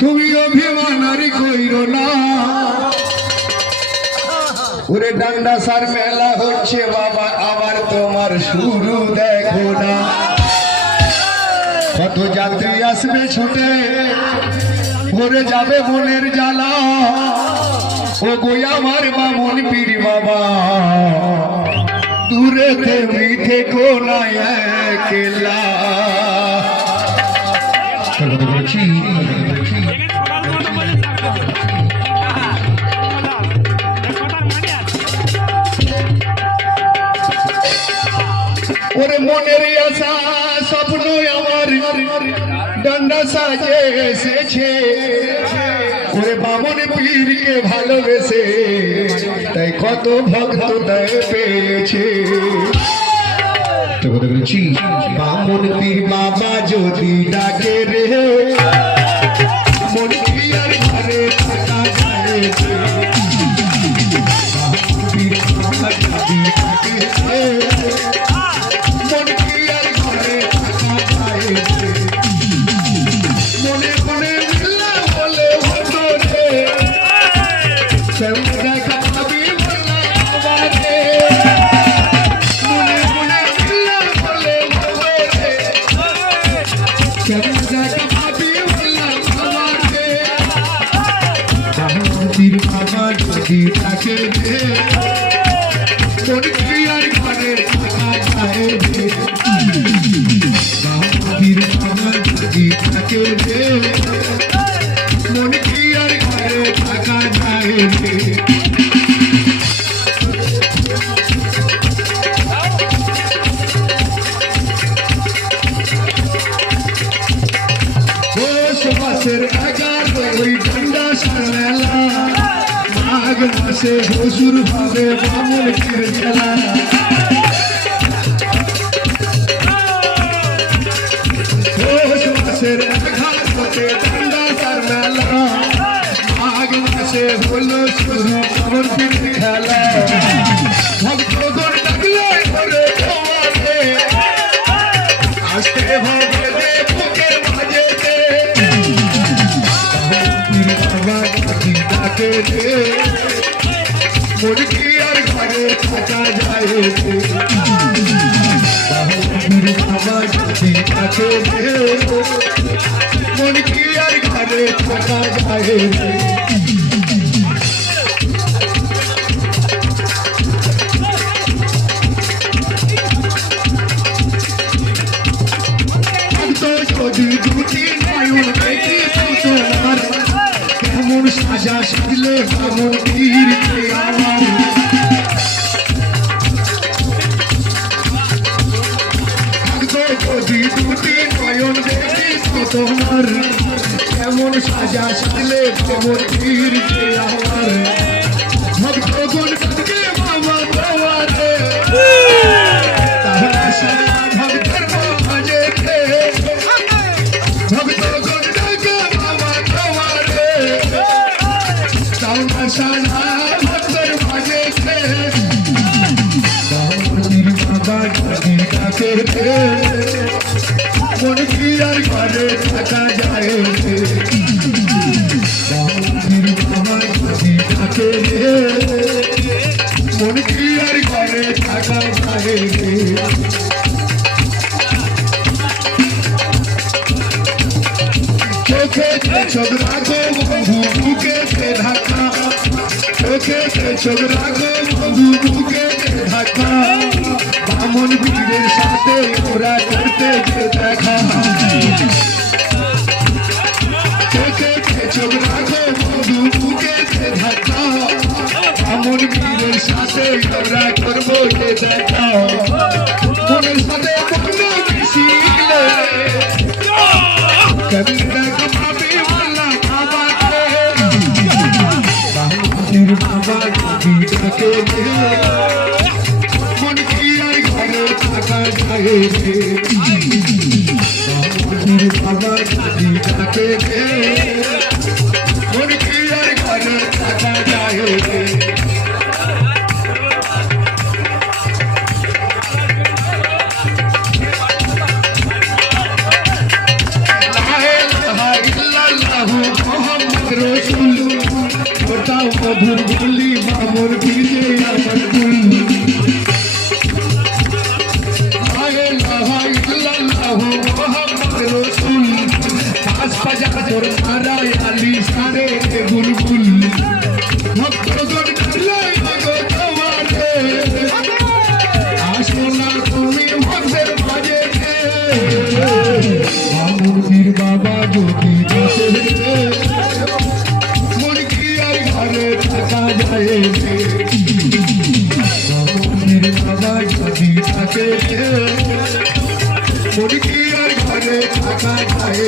তুমি অভিমান আর কইরো না ওরে ডান্ডা সার মেলা হচ্ছে বাবা আবার তোমার শুরু দেখো না কত যাত্রী আসবে ছুটে ভরে যাবে মনের জ্বালা ও গো আমার বামন পীর বাবা দূরে মিঠে কোনায় একলা ওরে মনের আশা স্বপ্ন আমার ডান্ডা সাজে এসেছে ওরে বামন পীরকে ভালোবেসে তাই কত ভক্ত দয় পেয়েছে বামন পীর বাবা যদি ডাকে রে মন কি আর ঘরে থাকা যায় পীর বাবা যদি ডাকে রে মন কি আর ঘরে থাকা যায় মনে মনে মিলা বলে হতো রে দেখা পাবি বললা বাবারে মনে মনে মিলা বলে হতো রে দেখা পাবি বললা বাবারে পীর বাবা যদি ডাকে রে মন কি আর ঘরে থাকা যায় পীর বাবা যদি ডাকে রে মন কি আর ঘরে থাকা যায় মাসের 11 ওই ডান্ডা সামেলা মাঘ মাসে হসুর ভাবে বামন পীর খেলা মাসের 11 ডান্ডা সামেলা মাঘ মাসে হলো শুরু বামন পীর খেলা ভক্তগণ ডাকলে করে তোমাকে আসতে হবে দে বুকে মাঝে দে পীর বাবা যদি ডাকে রে মন কি আর ঘরে থাকা যায় পীর বাবা যদি ডাকে রে মন কি আর ঘরে থাকা যায় যদি দুটি নয়ন দেখি তোমার কেমন সাজা সাজলে কেমন পীর আমার যদি দুটি নয়ন দেখি তোমার কেমন সাজা সাজলে কেমন পীর আমার ভক্তগণ ডাকে বাবা তোমারে তাহলে সারা ভক্তের মাঝে ভক্তগণ ডাকে বাবা তোমারে তাহলে সারা ভক্তের মাঝে পীর বাবা যদি ডাকে রে মন কি আর ঘরে থাকা যায় পীর বাবা যদি ডাকে রে মন কি আর ঘরে থাকা যায় চোখে চোখ রাখো বন্ধু বুকে ধাক্কা চোখে চোখ রাখো বন্ধু বুকে ধাক্কা বামন পীরের সাথে ওরা করতে দেখা চোখে চোখ রাখো বন্ধু বুকে ধাক্কা বামন পীরের সাথে ওরা করবো দেখা মনের সাথে মনে মিশিলে দেখা পাবি বললা বাবাকে পীর বাবা যদি ডাকে রে মন কি আর ঘরে থাকা যায় পীর বাবা যদি ডাকে রে মন কি আর ঘরে থাকা যায় মধুর বলি মামুর পিছে আমার কুল আয়ে লাহা ইল্লাল্লাহ মুহাম্মদ রাসূল পাঁচ পাজা তোর নারায় আলী সারে বুলবুল ভক্তগণ ঢালাই গো তোমারে আসো না তুমি ভক্তের মাঝে মামুর পীর বাবা যদি বসে মুরগি আর ঘরে থাকা যায় মামুর বাবা যদি থাকে মুরগি আর ঘরে থাকা যায়